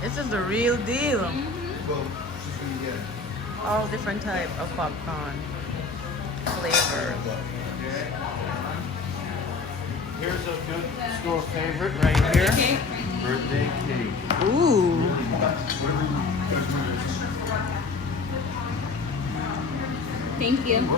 This is the real deal. All different type of popcorn flavors. Here's a good store favorite right here. Birthday cake. Ooh. Thank you.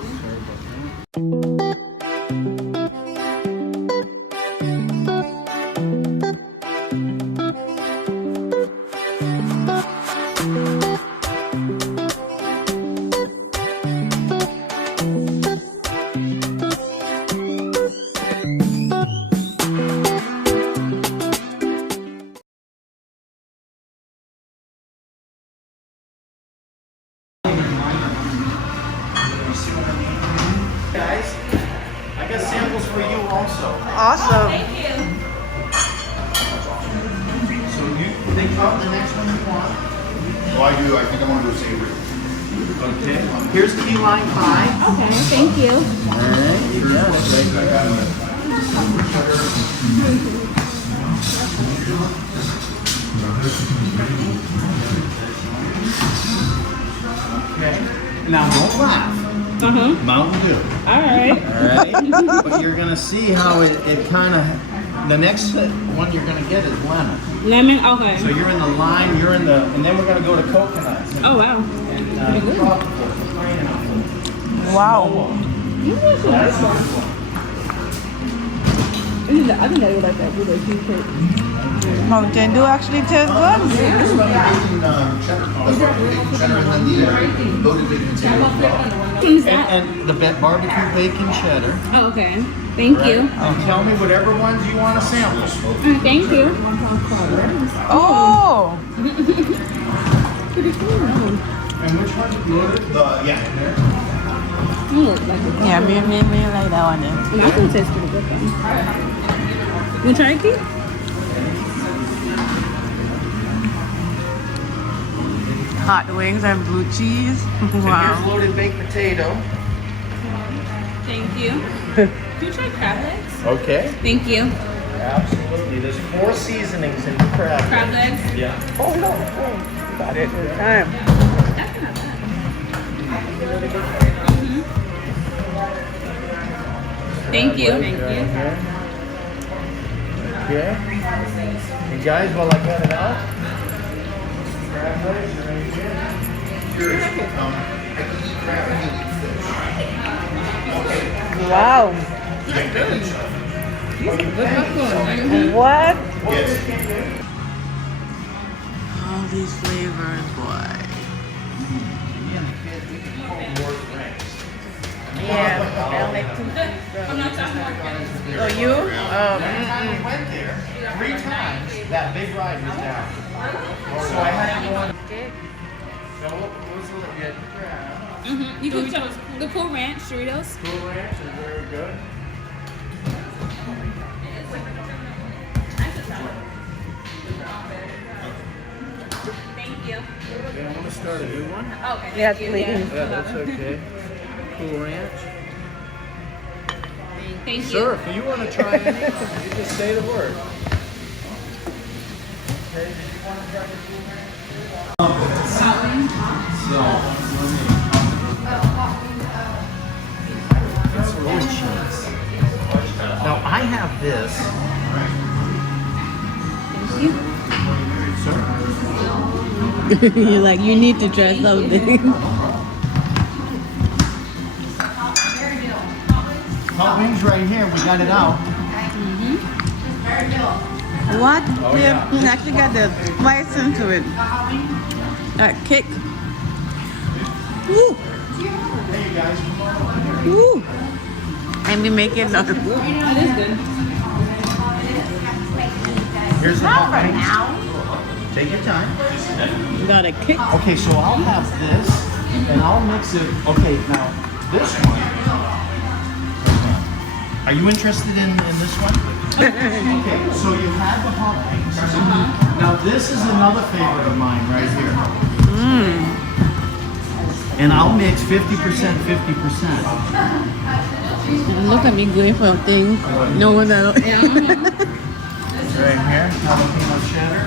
Guys, I got samples for you also. Awesome. Thank you. So you think about the next one you want? Oh, I do. I think I want to do savory. Okay. Here's key lime pie. Okay, thank you. Alright, you got it right there. Okay. Now don't laugh. Mountain Dew. Alright. Alright. But you're gonna see how it kind of, the next one you're gonna get is lemon. Lemon? Okay. So you're in the lime, you're in the, and then we're gonna go to coconuts. Oh, wow. And tropical, pineapple. Wow. I think I would like that with a cheesecake. Mountain Dew actually tastes good. Here's about bacon cheddar and then the loaded bacon potato. Is that? And the barbecue bacon cheddar. Oh, okay. Thank you. And tell me whatever ones you want to sample. Thank you. Oh. And which one's loaded? Yeah. Yeah, me like that one then. That one tastes pretty good though. You try it, Keith? Hot wings and blue cheese. Here's Wow. loaded baked potato. Thank you. Do you try crab legs? Okay. Thank you. Absolutely. There's 4 seasonings in the crab. Crab legs? Yeah. Oh no. Got it in time. That's not bad. Thank you. Thank you. Okay. You guys, while I got it out. Crab legs are right here. I can eat crab and eat fish. Wow. What? Yes. All these flavors, boy. Yeah, I'll make 2 I'm not talking about Oh, you? I went there 3 times. That big ride was down. So I had to go on. So what was it get crab? You can tell the Cool Ranch Doritos. Cool Ranch is very good. Thank you. Okay, I'm gonna start a new one. Okay. Yes, thank you. please. Yeah, that's okay. Cool Ranch. Thank you. Sir, if you want to try any, you just say the word. Okay, did you want to try the Cool Ranch? It's really cheese. Now I have this. Thank you. You're like, you need to try something. Hot wings right here. We got it out. What? Oh, yeah. You actually got the spice into it. That kick. Woo! Hey you guys, come on. Woo! And we make it another. That is good. Here's the hot wings. Take your time. Got a kick. Okay, so I'll have this, and I'll mix it. Okay, now this one. Are you interested in this one? Okay, so you have the hot wings. Now this is another favorite of mine right here. And I'll mix 50%, 50%. Look at me going for a thing. No one else. Right here, jalapeno cheddar.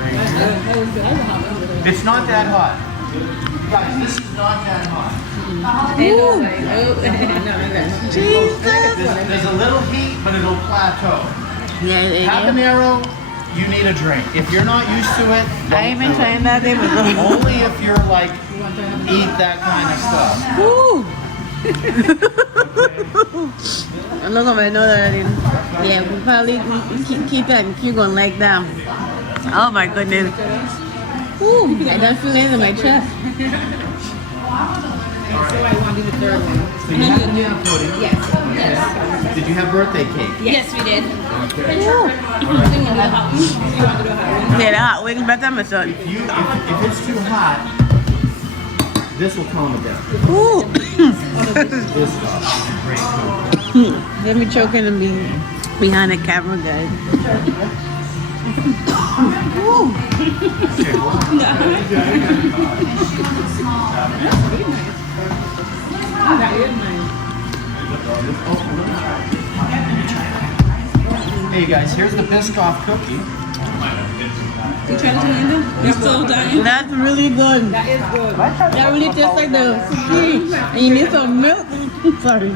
Right here. It's not that hot. Guys, this is not that hot. There's a little heat, but it'll plateau. Yeah, Habanero, you need a drink. If you're not used to it, I ain't been trying that. They was only if you're like, eat that kind of stuff. Woo! I'm not gonna know that. Yeah, we probably keep that and keep going like that. Oh my goodness. Ooh, I got feelings in my chest. So I want to do the third one. So you have the yam pudding. Yes. Did you have birthday cake? Yes, we did. Ooh. You want to do a hot one? You want to do a hot one? Yeah, the hot wings better, my son. If it's too hot, this will calm it down. Ooh. This stuff is great food. Let me choking and be behind the camera, guys. Ooh. Okay, hold on. That is nice. Hey guys, here's the biscoff cookie. You trying to eat them? You're still dying? That's really good. That is good. That really tastes like the cookie. And you need some milk. Sorry.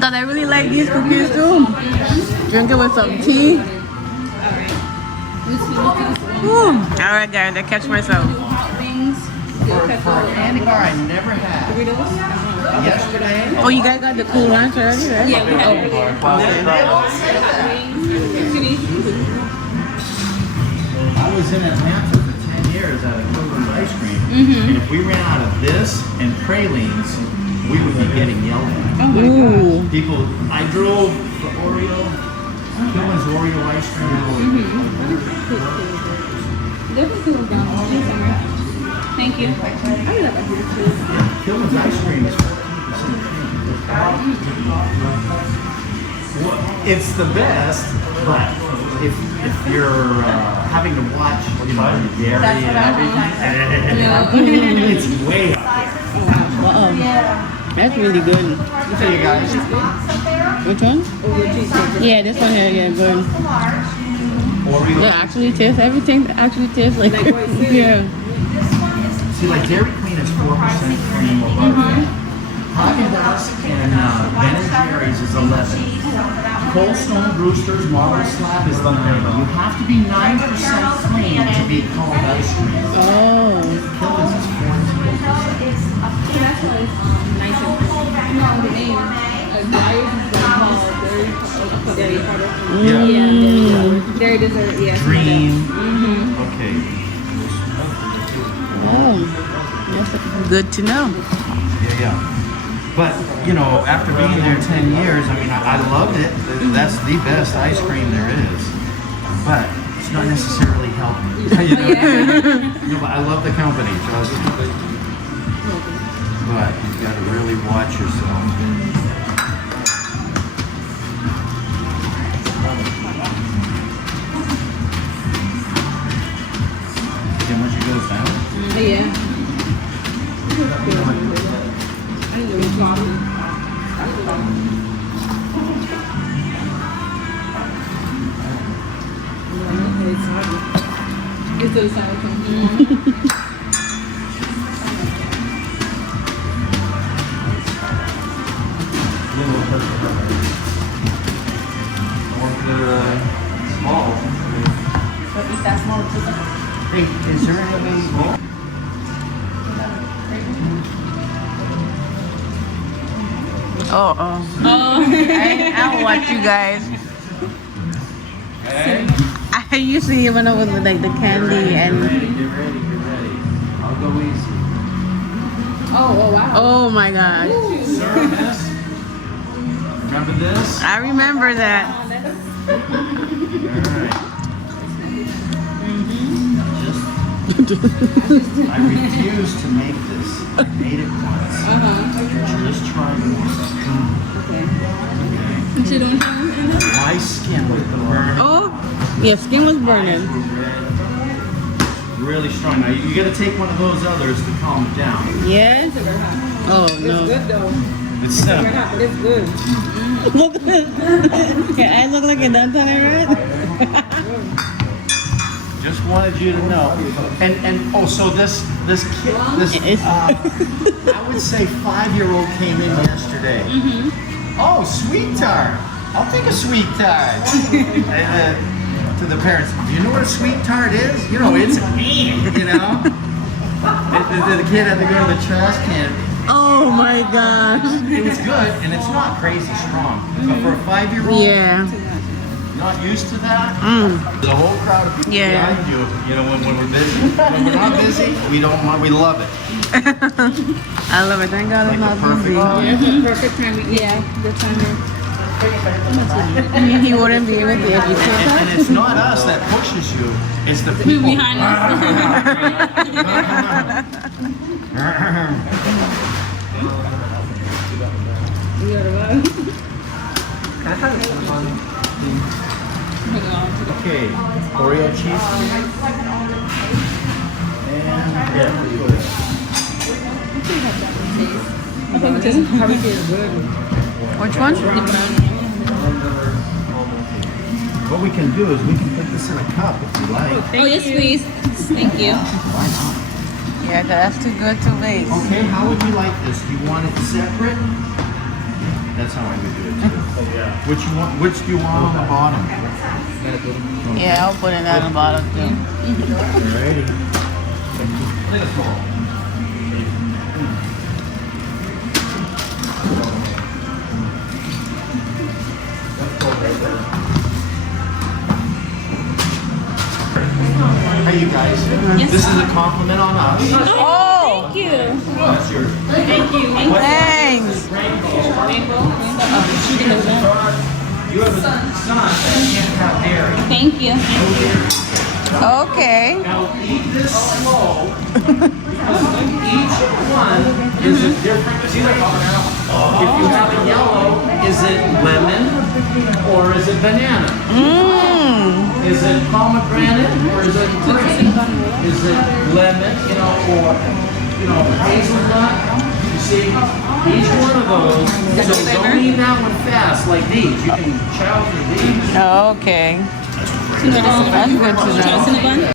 Cause I really like these cookies too. Drink it with some tea. Ooh. All right, guys, I catch myself. Hot wings. For a candy bar I never had. Yesterday. Oh, you guys got the cool lunch already, right? Yeah, we had it. I was in Atlanta for 10 years at a Kernel ice cream. And if we ran out of this and pralines, we would be getting yelled at. Oh my Ooh. People, I drove the Oreo, Killman's Oreo ice cream. Thank you. Killman's ice cream is 40% cream. It's the best, but if you're having to watch, you know, the dairy and everything, it's way up there. That's really good. I'll tell you guys. Which one? Yeah, this one here, yeah, good. Oreo. Yeah, actually tastes, everything actually tastes like, yeah. See, like Dairy Queen is 4% cream or butter. Haagen-Dazs and Ben & Jerry's is 11. Cold Stone Roosters Marble Slab is the 9. You have to be 9% cream to be called ice cream. Oh. Killman's is 14%. That's why it's nice and the name. Dairy dessert, yeah. Dream. Okay. Oh. That's good to know. Yeah. But, you know, after being there 10 years, I mean, I loved it. That's the best ice cream there is. But it's not necessarily healthy. You know? No, but I love the company, trust me. But you got to really watch yourself. See how much it goes down? Yeah. I know it's coffee. It's the sour cream. Hey, is there any more? Oh. I'll watch you guys. I usually when I was with like the candy and. Get ready. I'll go easy. Oh, wow. Oh my gosh. Sir, miss. Remember this? I remember that. Alright. I refuse to make this. I made it once. Just try once. You don't have My skin was burning. Oh, yeah, skin was burning. Really strong. Now you gotta take one of those others to calm it down. Yes. Oh no. good though. It's But it's good. Look, your eyes look like you're done talking, right? just wanted you to know. And oh, so this kid, I would say 5-year-old came in yesterday. Oh, sweet tart. I'll take a sweet tart. And, to the parents, do you know what a sweet tart is? You know, it's you know. The kid had to go to the trash can. Oh my gosh. It was good, and it's not crazy strong. But for a 5-year-old, Yeah. not used to that. There's a whole crowd of people Yeah. behind you. You know, when we're busy. When we're not busy, we don't want. We love it. I love it. Thank God Like it's not the perfect busy. time. Yeah, it's the perfect time. The timer. He wouldn't be able to educate And it's not us that pushes you. It's the people Behind us. Okay, Oreo cheesecake. And yeah. Which one? What we can do is we can put this in a cup if you like. Oh, yes, please. Thank you. Why not? Yeah, that's too good to waste. Okay, how would you like this? Do you want it separate? That's how I would do it too. Which do you want on the bottom? Yeah, I'll put it on the bottom too. Alrighty. Hey you guys, this is a compliment on us. Oh! Thank you. That's yours. Thank you. Thanks! You have a son that can't have dairy. Thank you. Okay. Now eat this slow. Each one is a different. See like if you have a yellow, is it lemon or is it banana? Is it pomegranate or is it green? Is it lemon, or hazelnut? You see, each one of those. So don't eat that one fast like these. You can chow through these. Okay. That's good to know. Cinnamon bun.